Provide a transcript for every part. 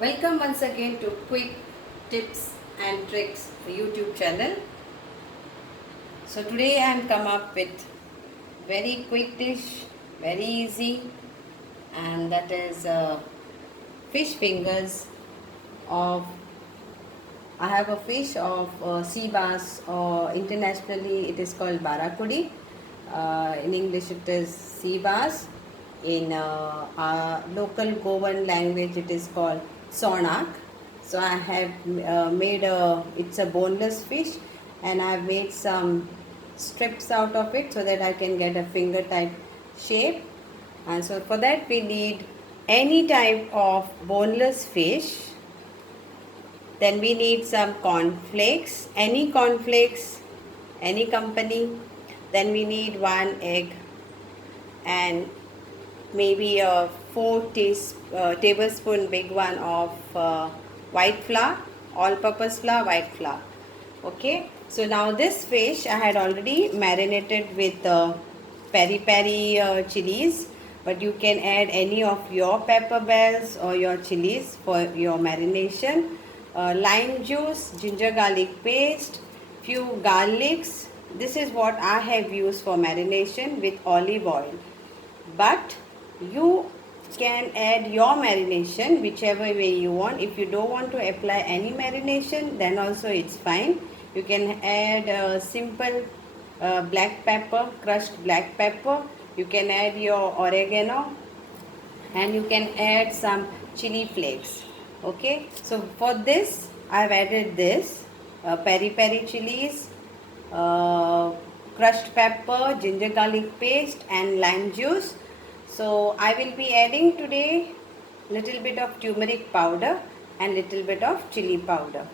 Welcome once again to Quick Tips and Tricks YouTube channel. So today I am come up with very quick dish, very easy, and that is fish fingers of. I have a fish of sea bass, or internationally it is called barracuda. In English it is sea bass. In our local Goan language it is called sonak. So I have it's a boneless fish, and I have made some strips out of it so that I can get a finger type shape. And so for that we need any type of boneless fish. Then we need some cornflakes, any company. Then we need one egg and maybe a tablespoon big one of white flour, all-purpose flour, white flour. Okay, so now this fish I had already marinated with peri peri chilies, but you can add any of your pepper bells or your chilies for your marination. Lime juice, ginger garlic paste, few garlics. This is what I have used for marination with olive oil. But you can add your marination whichever way you want. If you don't want to apply any marination, then also it's fine. You can add simple black pepper, crushed black pepper. You can add your oregano, and you can add some chili flakes. Okay, so for this I have added this peri peri chilies, uh, crushed pepper, ginger garlic paste, and lime juice. So I will be adding today little bit of turmeric powder and little bit of chili powder.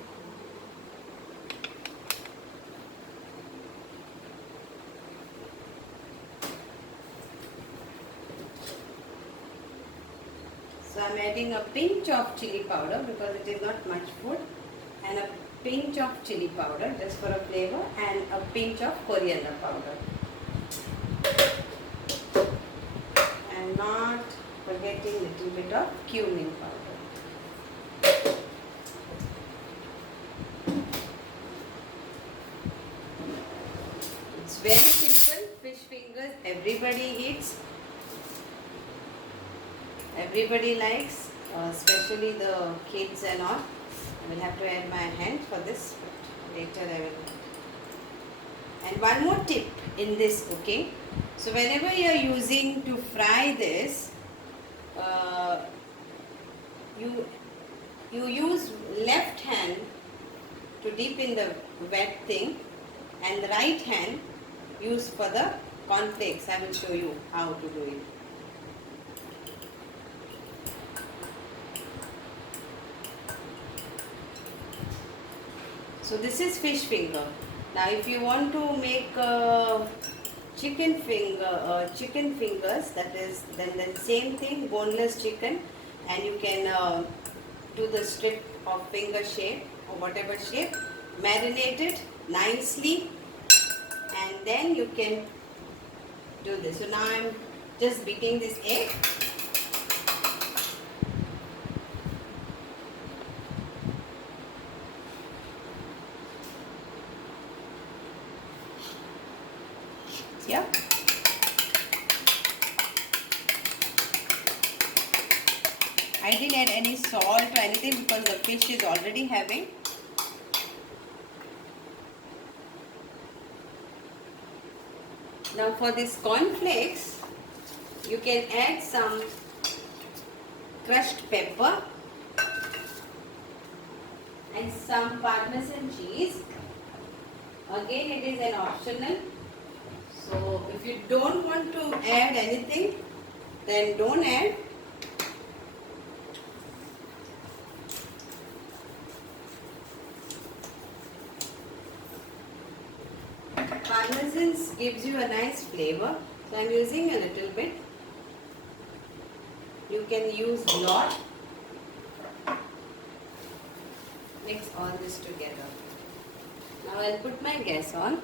So I am adding a pinch of chili powder because it is not much food, and a pinch of chili powder just for a flavor, and a pinch of coriander powder. And not forgetting little bit of cumin powder. It's very simple. Fish fingers everybody eats. Everybody likes, especially the kids and all. I will have to add my hand for this, but later I will. And one more tip in this cooking. So whenever you are using to fry this, uh, you use left hand to dip in the wet thing, and the right hand use for the cornflakes. I will show you how to do it. So this is fish finger. Now if you want to make chicken fingers, that is then the same thing, boneless chicken, and you can do the strip of finger shape or whatever shape, marinate it nicely, and then you can do this. So now I am just beating this egg. Yeah. I didn't add any salt or anything because the fish is already having. Now for this cornflakes, you can add some crushed pepper and some Parmesan cheese. Again, it is an optional. So if you don't want to add anything, then don't add. Parmesan gives you a nice flavor, so I am using a little bit. You can use lot. Mix all this together. Now I'll put my gas on.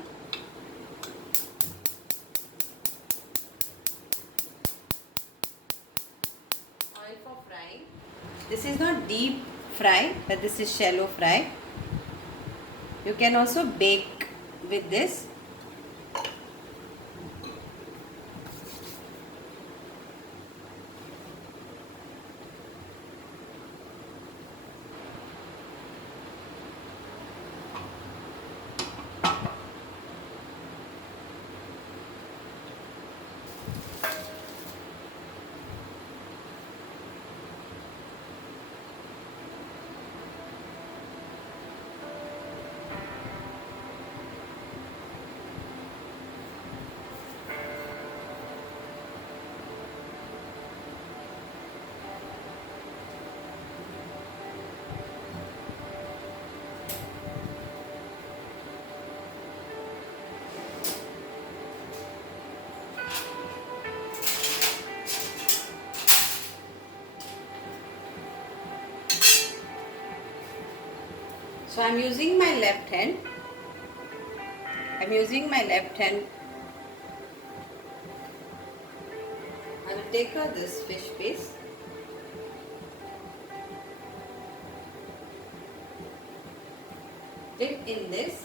Oil for frying. This is not deep fry, but this is shallow fry. You can also bake with this. So I'm using my left hand. I will take out this fish paste. Dip in this.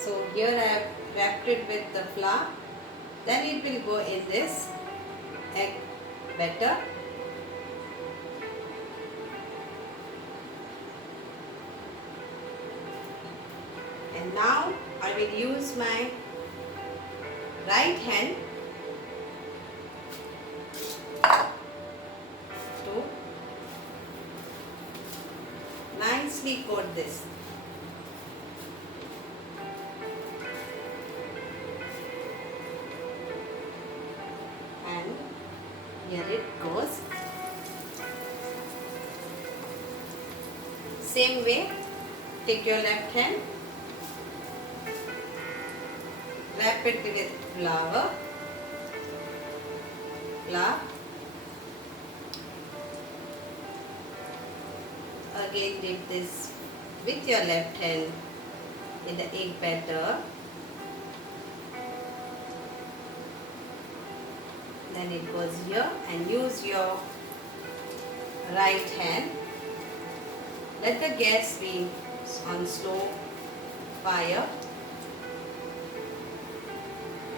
So here I have wrapped it with the flour. Then it will go in this egg batter. And now I will use my right hand to nicely coat this. And here it goes. Same way, take your left hand, wrap it with flour. Again dip this with your left hand in the egg batter. Then it goes here, and use your right hand. Let the gas be on slow fire.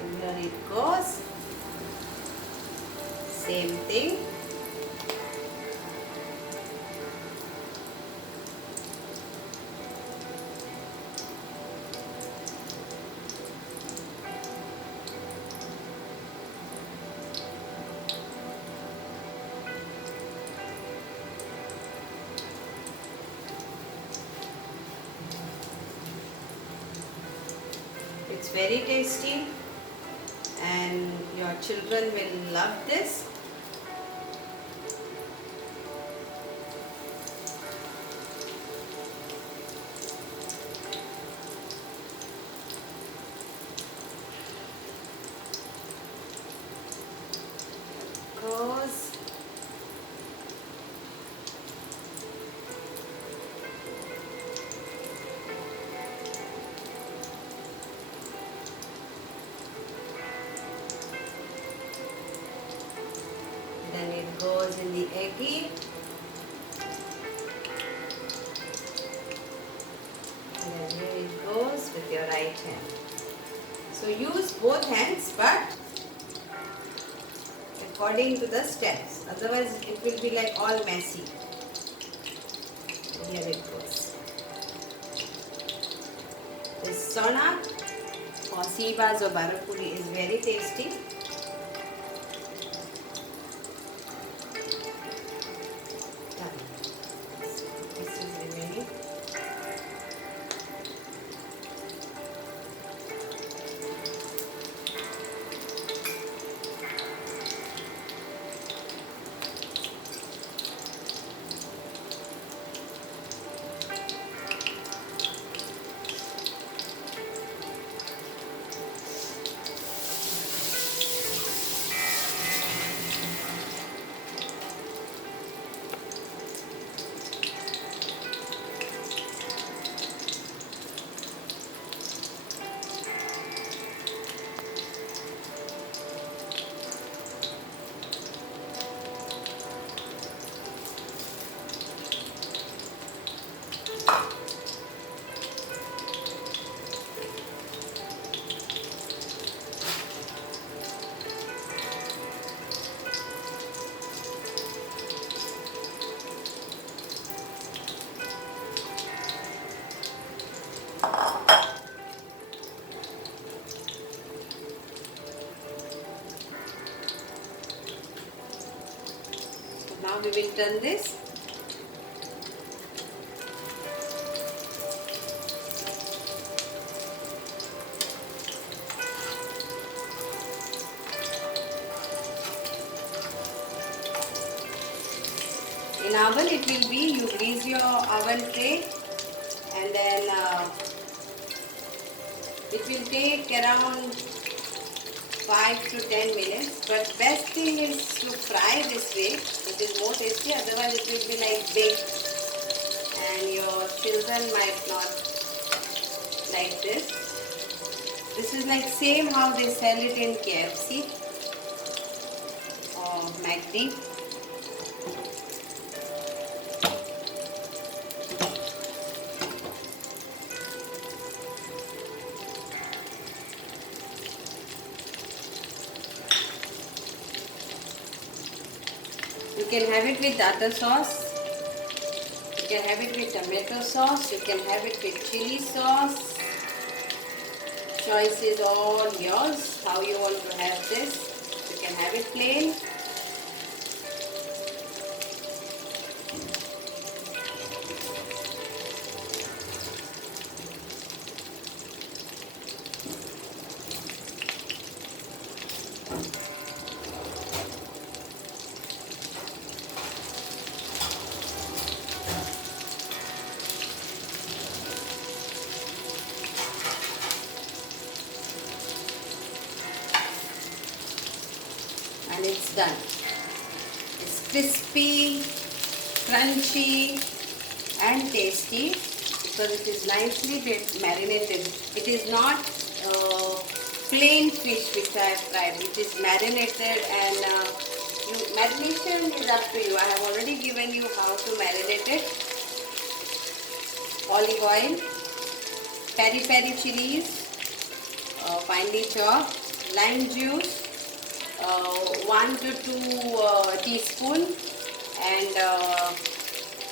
And here it goes. Same thing. It's very tasty and your children will love this. Goes. Then it goes in the eggy. And then here it goes with your right hand. So use both hands, but according to the steps. Otherwise it will be like all messy. Here it goes. This sona or sibas or barakuri is very tasty. This is remaining. we will turn this. In oven it will be, you grease your oven tray and then it will take around 5 to 10 minutes, but best thing is to fry this way. It is more tasty, otherwise it will be like baked and your children might not like this. This is like same how they sell it in KFC or McD. You can have it with tartar sauce, you can have it with tomato sauce, you can have it with chili sauce. Choice is all yours, how you want to have this. You can have it plain. And it's done. It's crispy, crunchy and tasty because it is nicely marinated. It is not plain fish which I have tried. It is marinated and marination is up to you. I have already given you how to marinate it. Olive oil, peri-peri chilies, finely chopped, lime juice, 1 to 2 teaspoon, and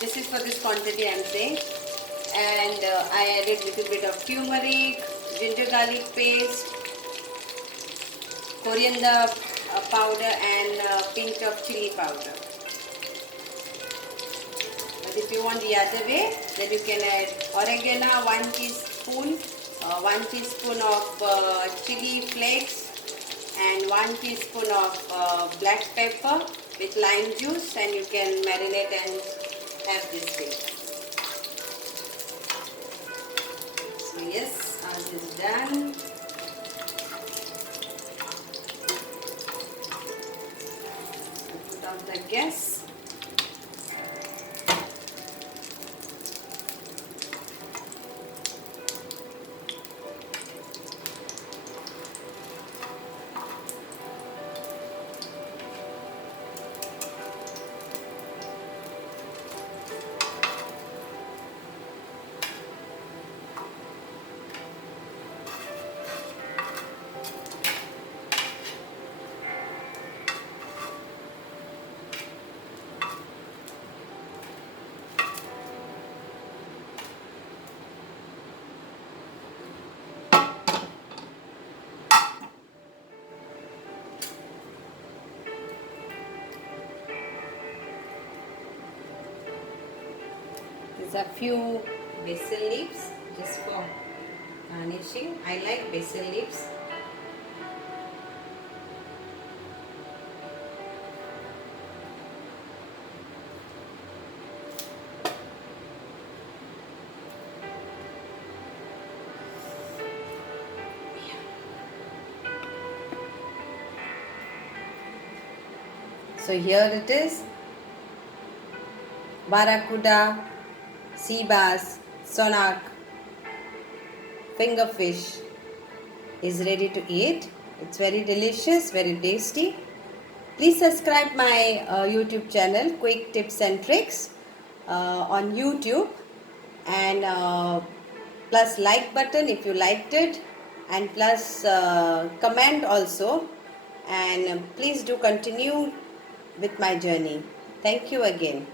this is for this quantity I am saying, and I added little bit of turmeric, ginger garlic paste, coriander powder and pinch of chili powder. But if you want the other way, then you can add oregano 1 teaspoon, 1 teaspoon of chili flakes and 1 teaspoon of black pepper with lime juice, and you can marinate and have this thing. So yes, ours is done. Put off the gas. These are few basil leaves just for garnishing. I like basil leaves. So here it is. Barracuda, sea bass, sonak, fingerfish is ready to eat. It's very delicious, very tasty. Please subscribe my YouTube channel, Quick Tips and Tricks on YouTube, and plus like button if you liked it, and plus comment also, and please do continue with my journey. Thank you again.